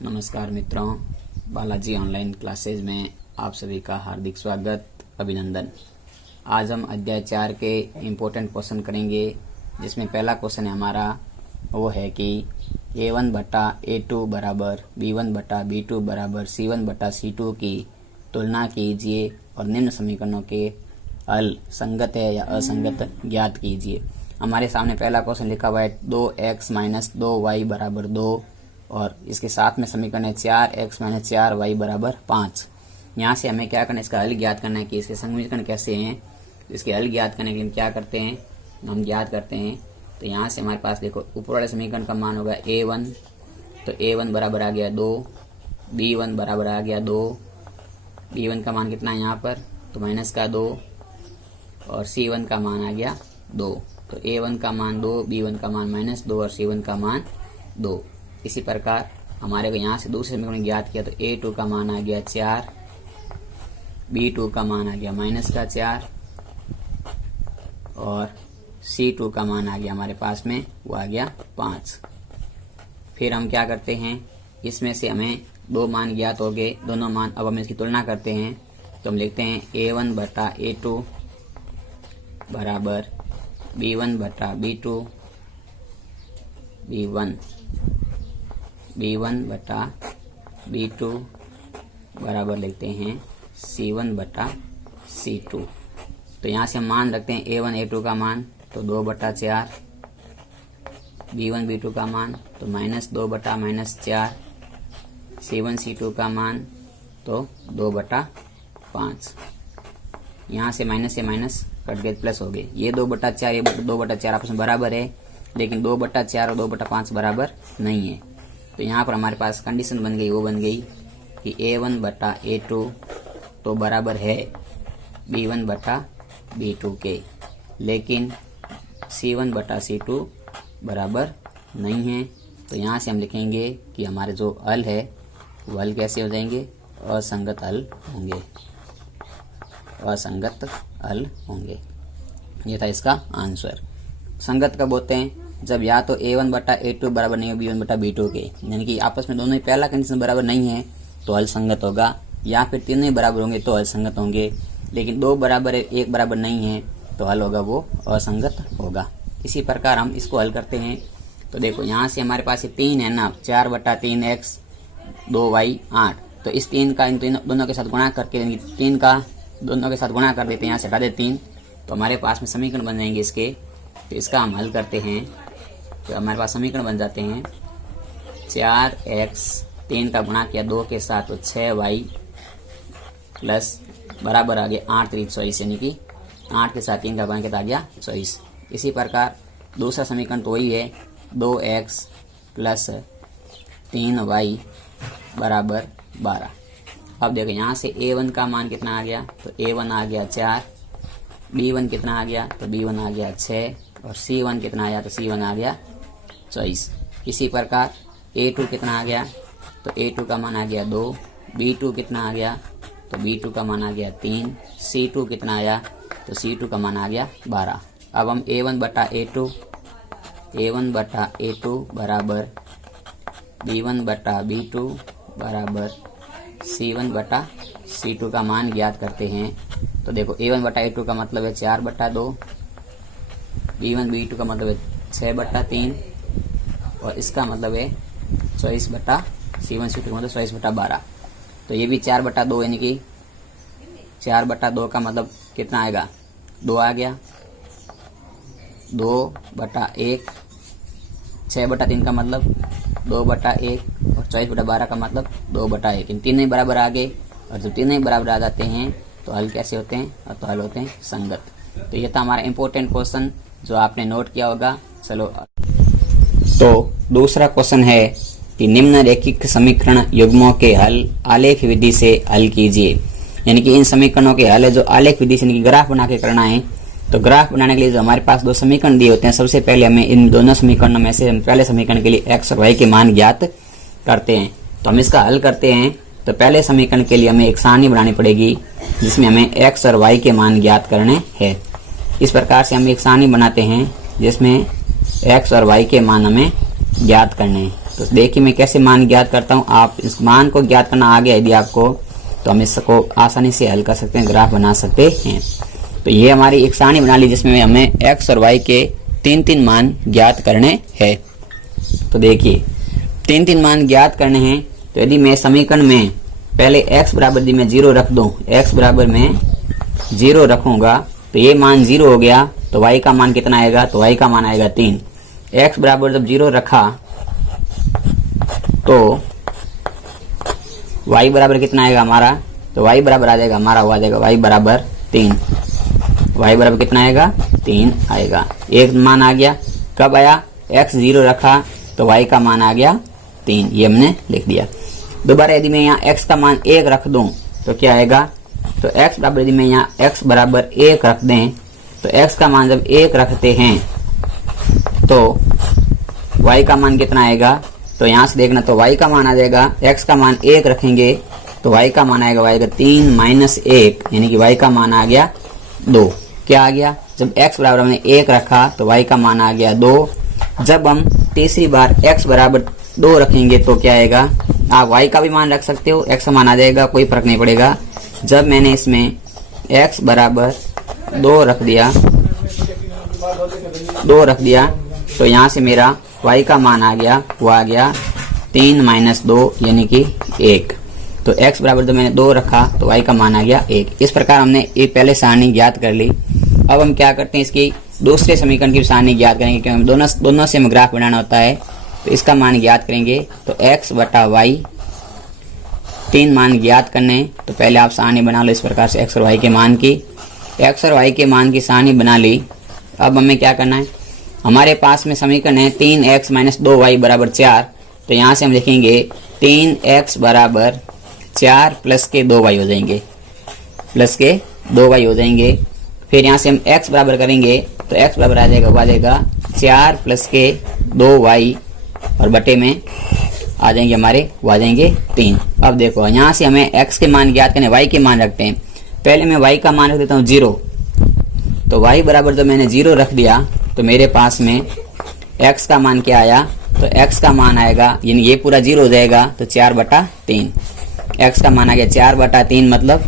नमस्कार मित्रों, Balaji online classes में आप सभी का हार्दिक स्वागत, अभिनंदन। आज हम अध्याय 4 के इम्पोर्टेंट क्वेश्चन करेंगे, जिसमें पहला क्वेश्चन है हमारा वो है कि A1 बटा A2 बराबर B1 बटा B2 बराबर C1 बटा C2 की तुलना कीजिए और निम्न समीकरणों के हल संगत है या असंगत ज्ञात कीजिए। हमारे सामने पहला क्वेश्चन लिखा हुआ है 2x माइनस 2y बराबर 2 और इसके साथ में समीकरण है 4x माइनस 4y बराबर 5। यहाँ से हमें क्या करना है, इसका हल ज्ञात करना है कि इसके समीकरण कैसे हैं। इसके हल ज्ञात करने के लिए हम क्या करते हैं, हम ज्ञात करते हैं। तो यहाँ से हमारे पास देखो ऊपर वाले समीकरण का मान होगा A1, तो A1 बराबर आ गया 2, B1 बराबर आ गया 2, B1 का मान कितना है यहाँ पर, तो माइनस का 2, और C1 का मान आ गया 2। तो A1 का मान 2, B1 का मान माइनस 2 और C1 का मान 2। इसी प्रकार हमारे को यहाँ से दूसरे समीकरण ज्ञात किया तो A2 का मान आ गया 4, B2 का मान आ गया माइनस का 4 और C2 का मान आ गया हमारे पास में वो आ गया 5। फिर हम क्या करते हैं, इसमें से हमें दो मान ज्ञात हो गए, दोनों मान अब हम इसकी तुलना करते हैं। तो हम लिखते हैं A1 बटा A2 बराबर B1 बटा B2 B1 बटा B2 बराबर लिखते हैं C1 बटा C2। तो यहाँ से हम मान रखते हैं A1 A2 का मान तो 2 बटा 4, B1 B2 का मान तो माइनस 2 बटा माइनस 4, C1 C2 का मान तो 2 बटा 5। यहाँ से माइनस कट गए, प्लस हो गए। ये 2 बटा 4 ये 2 बटा 4 आपस में बराबर है, लेकिन 2 बटा 4 और 2 बटा 5 बराबर नहीं है। तो यहाँ पर हमारे पास कंडीशन बन गई, वो बन गई कि A1 बटा A2 तो बराबर है B1 बटा B2 के, लेकिन C1 बटा C2 बराबर नहीं है। तो यहाँ से हम लिखेंगे कि हमारे जो हल है वो हल कैसे हो जाएंगे, असंगत हल होंगे, असंगत हल होंगे। ये था इसका आंसर। संगत कब होते हैं, जब या तो A1 बटा A2 बराबर नहीं हो B1 बटा B2 के, यानी कि आपस में दोनों ही पहला कंडीशन बराबर नहीं है तो हल संगत होगा, या फिर तीनों ही बराबर होंगे तो हल संगत होंगे। लेकिन 2 बराबर है 1 बराबर नहीं है तो हल होगा वो असंगत होगा। इसी प्रकार हम इसको हल करते हैं। तो देखो यहाँ से हमारे पास ये 3 है ना, 4 बटा 3x 2y 8। तो इस 3 का इन दोनों के साथ गुणा करके 3 का दोनों के साथ गुणा कर देते हैं, यहाँ से हटा देते 3, तो हमारे पास में समीकरण बन जाएंगे इसके। तो इसका हम हल करते हैं तो हमारे पास समीकरण बन जाते हैं 4x 3 का गुणा किया 2 के साथ तो 6y प्लस बराबर आ गया 8 3 24, यानी कि 8 के साथ 3 का गुणा किया आ गया 24। इसी प्रकार दूसरा समीकरण तो वही है 2x प्लस 3y बराबर 12। अब देखो यहाँ से A1 का मान कितना आ गया, तो A1 आ गया 4, B1 कितना आ गया, तो B1 आ गया 6 और C1 कितना आया, तो C1 आ गया 24। इसी प्रकार A2 कितना आ गया, तो A2 का मान आ गया 2, B2 कितना आ गया, तो B2 का मान आ गया 3, C2 कितना आया, तो C2 का मान आ गया 12। अब हम A1 बटा A2 बराबर B1 बटा B2 बराबर C1 बटा C2 का मान ज्ञात करते हैं। तो देखो A1 बटा A2 का मतलब है 4 बटा 2, B1 B2 का मतलब है 6 बटा 3 और इसका मतलब है 24 बटा C1 C2 का मतलब 24 बटा 12। तो ये भी 4 बटा 2, यानी कि 4 बटा 2 का मतलब कितना आएगा, 2 आ गया, 2 बटा 1, 6 बटा 3 का मतलब 2 बटा 1 और 24 बटा 12 का मतलब 2 बटा 1। इन तीनों ही बराबर आ गए, और जब तीनों ही बराबर आ जाते हैं तो हल कैसे होते हैं, और तो हल होते हैं संगत। तो ये था हमारा इम्पोर्टेंट क्वेश्चन जो आपने नोट किया होगा। चलो तो दूसरा क्वेश्चन है कि निम्नलिखित समीकरण युग्मों के हल आलेख विधि से हल कीजिए। यानी कि इन समीकरणों के हल है जो आलेख विधि से, यानी कि ग्राफ बना के करना है। तो ग्राफ बनाने के लिए जो हमारे पास दो समीकरण दिए होते हैं, सबसे पहले हमें इन दोनों समीकरणों में से हम पहले समीकरण के लिए x और y के मान ज्ञात करते हैं। तो हम इसका हल करते हैं। तो पहले समीकरण के लिए हमें एक सारणी बनानी पड़ेगी जिसमें हमें x और y के मान ज्ञात करने हैं। इस प्रकार से हम एक सारणी बनाते हैं जिसमें x और y के मान हमें ज्ञात करने हैं। तो देखिए मैं कैसे मान ज्ञात करता हूँ। आप इस मान को ज्ञात करना आ गया यदि आपको, तो हम इसको आसानी से हल कर सकते हैं, ग्राफ बना सकते हैं। तो ये हमारी एक सारणी बना ली जिसमें हमें x और y के 3-3 मान ज्ञात करने हैं। तो देखिए 3-3 मान ज्ञात करने हैं। तो यदि मैं समीकरण में पहले x बराबर यदि मैं 0 रख दूं, x बराबर में 0 रखूंगा तो ये मान 0 हो गया, तो y का मान कितना आएगा, तो y का मान आएगा 3। x बराबर जब 0 रखा तो y बराबर कितना आएगा हमारा, तो y बराबर आ जाएगा हमारा, वो आ जाएगा y बराबर 3। y बराबर कितना आएगा, 3 आएगा। एक मान आ गया, कब आया, x 0 रखा तो y का मान आ गया 3, ये हमने लिख दिया। दोबारा यदि मैं यहाँ x का मान 1 रख दूं तो क्या आएगा, तो x बराबर यदि मैं यहाँ x बराबर 1 रख दें तो x का मान जब 1 रखते हैं तो y का मान कितना आएगा, तो यहाँ से देखना, तो y का मान आ जाएगा, x का मान 1 रखेंगे तो y का मान आएगा, y का 3 माइनस 1 यानी कि y का मान आ गया 2। क्या आ गया, जब x बराबर हमने 1 रखा तो y का मान आ गया 2। जब हम तीसरी बार x बराबर 2 रखेंगे तो क्या आएगा, आप y का भी मान रख सकते हो, x का मान आ जाएगा, कोई फर्क नहीं पड़ेगा। जब मैंने इसमें x बराबर 2 रख दिया तो यहाँ से मेरा y का मान आ गया, वो आ गया 3 माइनस 2 यानी कि 1। तो x बराबर जब मैंने 2 रखा तो y का मान आ गया 1। इस प्रकार हमने ये पहले सारणी ज्ञात कर ली। अब हम क्या करते हैं, इसकी दूसरे समीकरण की सारणी ज्ञात करेंगे, क्योंकि दोनों से हमें ग्राफ बनाना होता है। तो इसका मान ज्ञात करेंगे, तो x बटा y 3 मान ज्ञात करने। तो पहले आप सारणी बना लो इस प्रकार से x और y के मान की। x और y के मान की सारणी बना ली। अब हमें क्या करना है, हमारे पास में समीकरण है 3x माइनस 2y बराबर 4। तो यहाँ से हम लिखेंगे 3x बराबर 4 प्लस के 2y हो जाएंगे, प्लस के 2y हो जाएंगे। फिर यहाँ से हम x बराबर करेंगे तो x बराबर आ जाएगा, वो आ जाएगा 4 प्लस के 2y और बटे में आ जाएंगे हमारे, वो आ जाएंगे 3। अब देखो यहाँ से हमें x के मान ज्ञात करने, y के मान रखते हैं। पहले मैं y का मान रख देता हूँ 0। तो y बराबर जब मैंने 0 रख दिया तो मेरे पास में x का मान क्या आया, तो x का मान आएगा, यानी ये पूरा 0 हो जाएगा, तो 4/3। x का मान आ गया 4/3, मतलब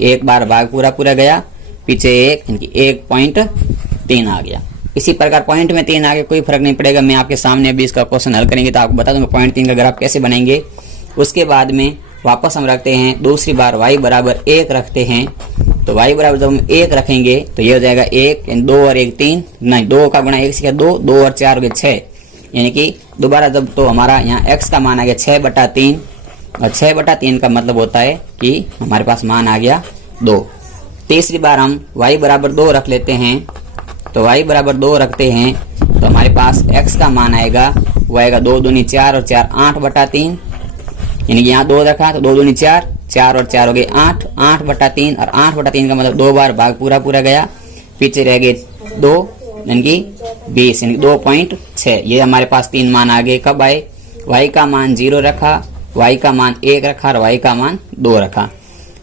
एक बार भाग पूरा गया, पीछे 1 यानी कि 1.3 आ गया। इसी प्रकार पॉइंट में 3 आ गया, कोई फर्क नहीं पड़ेगा। मैं आपके सामने अभी इसका क्वेश्चन हल करेंगे तो आपको बता दूंगा पॉइंट 3 का ग्राफ कैसे बनाएंगे। उसके बाद में वापस हम रखते हैं, दूसरी बार y बराबर 1 रखते हैं। तो y बराबर जब हम 1 रखेंगे तो ये हो जाएगा 1, 2 और 1 3, नहीं 2 का गुणा 1 से 2, 2 और 4 हो गए 6, यानी कि दोबारा जब तो हमारा यहाँ x का मान आ गया 6/3, और 6/3 का मतलब होता है कि हमारे पास मान आ गया 2। तीसरी बार हम y बराबर 2 रख लेते हैं। तो y बराबर 2 रखते हैं तो हमारे पास x का मान आएगा, वो आएगा 2 दूनी 4 और 4 8/3, यानी कि यहाँ 2 रखा तो 2 दूनी 4, 4 और 4 हो गए 8, 8/3, और 8/3 का मतलब 2 बार भाग पूरा गया, पीछे रह गए 2 यानी कि 20, यानी 2.6। ये हमारे पास 3 मान आ गए। कब आए, y का मान 0 रखा, y का मान 1 रखा और y का मान 2 रखा।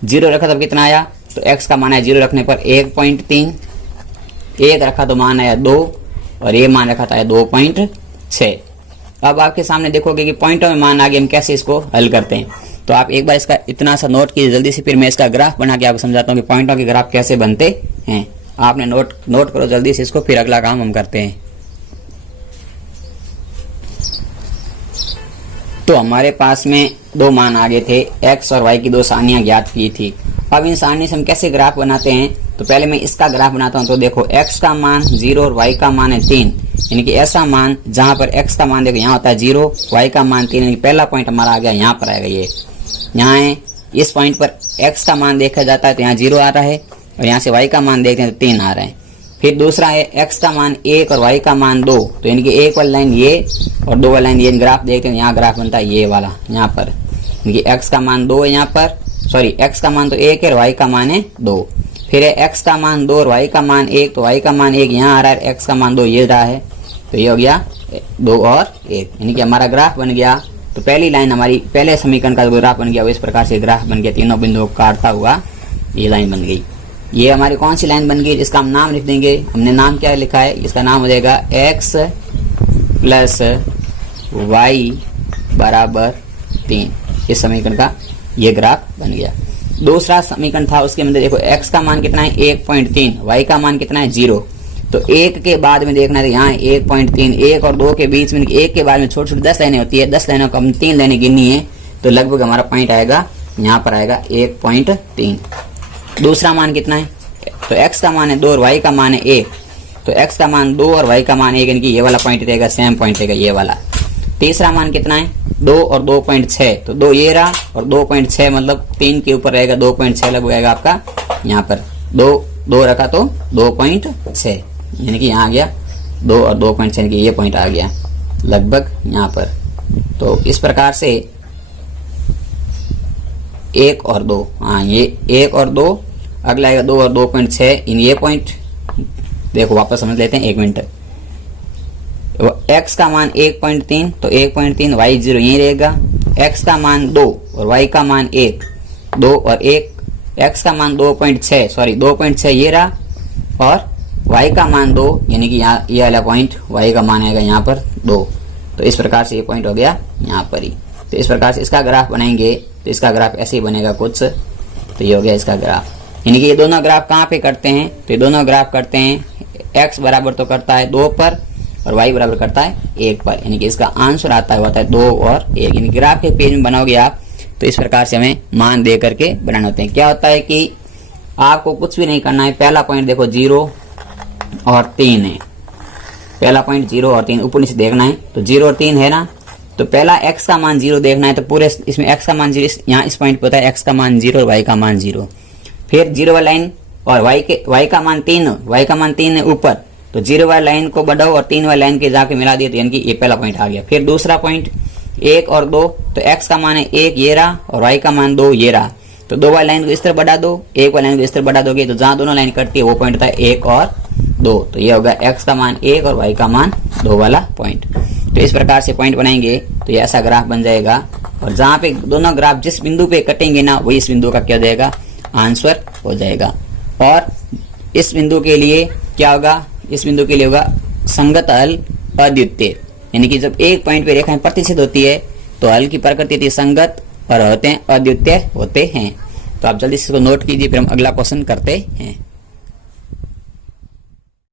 0 रखा तब कितना आया, तो x का मान आया 0 रखने पर 1.3, 1 रखा तो मान आया 2 और ये मान रखा था 2.6। अब आपके सामने देखोगे कि पॉइंटों में मान आ गए, हम कैसे इसको हल करते हैं। तो आप एक बार इसका इतना सा नोट कीजिए जल्दी से, फिर मैं इसका ग्राफ बना के आपको समझाता हूँ कि पॉइंटों के ग्राफ कैसे बनते हैं। आपने नोट करो जल्दी से इसको, फिर अगला काम हम करते हैं। तो हमारे पास में 2 मान आ गए थे, x और y की 2 सारणियां ज्ञात की थी। अब इन सारणी से हम कैसे ग्राफ बनाते हैं, तो पहले मैं इसका ग्राफ बनाता हूं। तो देखो x का मान 0 और y का मान है 3, यानी कि ऐसा मान जहां पर x का मान देखो यहाँ होता है 0, y का मान 3, यानी पहला पॉइंट हमारा आ गया, यहाँ पर आएगा। ये यहाँ है, इस पॉइंट पर x का मान देखा जाता है तो यहाँ 0 आ रहा है, और यहाँ से y का मान देखते हैं तो 3 आ रहा है। फिर दूसरा है x का मान 1 और y का मान 2, तो यानी कि 1 वाली लाइन ये और 2 वाली लाइन ये, ग्राफ देखते हैं यहाँ ग्राफ बनता है ये वाला, यहाँ पर यानी कि x का मान 2 है, यहाँ पर सॉरी x का मान तो 1 है और y का मान है 2। फिर है x का मान 2 और y का मान 1, तो y का मान 1 यहाँ आ रहा है, x का मान 2 ये रहा है, तो ये हो गया 2 और 1, यानी कि हमारा ग्राफ बन गया। तो पहली लाइन हमारी पहले समीकरण का ग्राफ बन गया, वो इस प्रकार से ग्राफ बन गया, तीनों बिंदुओं को काटता हुआ ये लाइन बन गई। ये हमारी कौन सी लाइन बन गई, जिसका हम नाम लिख देंगे। हमने नाम क्या लिखा है, इसका नाम हो जाएगा x प्लस y बराबर 3। इस समीकरण का ये ग्राफ बन गया। दूसरा समीकरण था, उसके अंदर देखो x का मान कितना है 1.3, y का मान कितना है 0। तो 1 के बाद में देखना है, यहाँ 1.3, 1 और 2 के बीच में, 1 के बाद में छोटी छोटी 10 लाइनें होती है, 10 लाइनों को हम 3 लाइनें गिननी है, तो लगभग हमारा पॉइंट आएगा, यहाँ पर आएगा 1.3। दूसरा मान कितना है, तो x का मान है 2 और y का मान है 1, तो x का मान 2 और y का मान 1, यानी कि ये वाला पॉइंट रहेगा, सेम पॉइंट रहेगा ये वाला। तीसरा मान कितना है 2 और 2.6, तो 2 ये रहा और 2.6 मतलब 3 के ऊपर रहेगा, 2.6 लगभग आएगा आपका, यहाँ पर 2 रखा तो 2.6, यानी कि यहाँ आ गया 2 और 2.6, यानी कि ये पॉइंट आ गया लगभग यहाँ पर। तो इस प्रकार से 1 और 2, हाँ ये 1 और 2, अगला आएगा 2 और 2.6, इन ये पॉइंट देखो वापस समझ लेते हैं 1 मिनट। x का मान 1.3, तो 1.3 y 0 यही रहेगा, x का मान 2 और y का मान 1, 2 और 1, x का मान 2.6, सॉरी 2.6 ये रहा, और y का मान 2, यानी कि यहाँ ये वाला पॉइंट y का मान आएगा यहाँ पर 2। तो इस प्रकार से ये पॉइंट हो गया यहाँ पर ही। तो इस प्रकार से इसका ग्राफ बनाएंगे, तो इसका ग्राफ ऐसे ही बनेगा कुछ, तो ये हो गया इसका ग्राफ। यानी कि ये दोनों ग्राफ कहाँ पे करते हैं, तो ये दोनों ग्राफ करते हैं x बराबर तो करता है 2 पर और y बराबर करता है 1 पर, यानी कि इसका आंसर आता है 2 और 1। यानी ग्राफ के पेज में बनाओगे आप, तो इस प्रकार से हमें मान दे करके बनाने होते हैं। क्या होता है कि आपको कुछ भी नहीं करना है, पहला पॉइंट देखो 0 और 3 है, पहला पॉइंट 0 और 3 ऊपर नीचे देखना है, तो 0 और 3 है ना, तो पहला x का मान 0 देखना है, तो पूरे इसमें x का मान 0, यहाँ इस पॉइंट पे होता है x का मान 0 और y का मान 0, फिर 0 वाली लाइन और y का मान 3 है ऊपर, तो 0 वाली लाइन को बढ़ाओ और 3 वाली लाइन के जाके मिला दिए, तो यानी कि ये पहला पॉइंट आ गया। फिर दूसरा पॉइंट 1 और 2, तो x का मान है 1 ये रहा और y का मान 2 ये रहा, तो 2 वाली लाइन को इस तरह बढ़ा दो, 1 वाली लाइन को इस तरह बढ़ा दोगे, तो जहां दोनों लाइन कटती है वो पॉइंट होता है 1 और 2, तो ये होगा x का मान 1 और y का मान 2 वाला पॉइंट। तो इस प्रकार से पॉइंट बनाएंगे तो ये ऐसा ग्राफ बन जाएगा, और जहां पे दोनों ग्राफ जिस बिंदु पे कटेंगे ना, वही इस बिंदु का क्या हो जाएगा, आंसर हो जाएगा। और इस बिंदु के लिए क्या होगा, इस बिंदु के लिए होगा संगत हल अद्वितीय, यानी कि जब एक पॉइंट पे रेखाएं प्रतिच्छेद होती है तो हल की प्रकृति होती है संगत और होते हैं अद्वितीय होते हैं। तो आप जल्दी से इसको नोट कीजिए, फिर हम अगला क्वेश्चन करते हैं।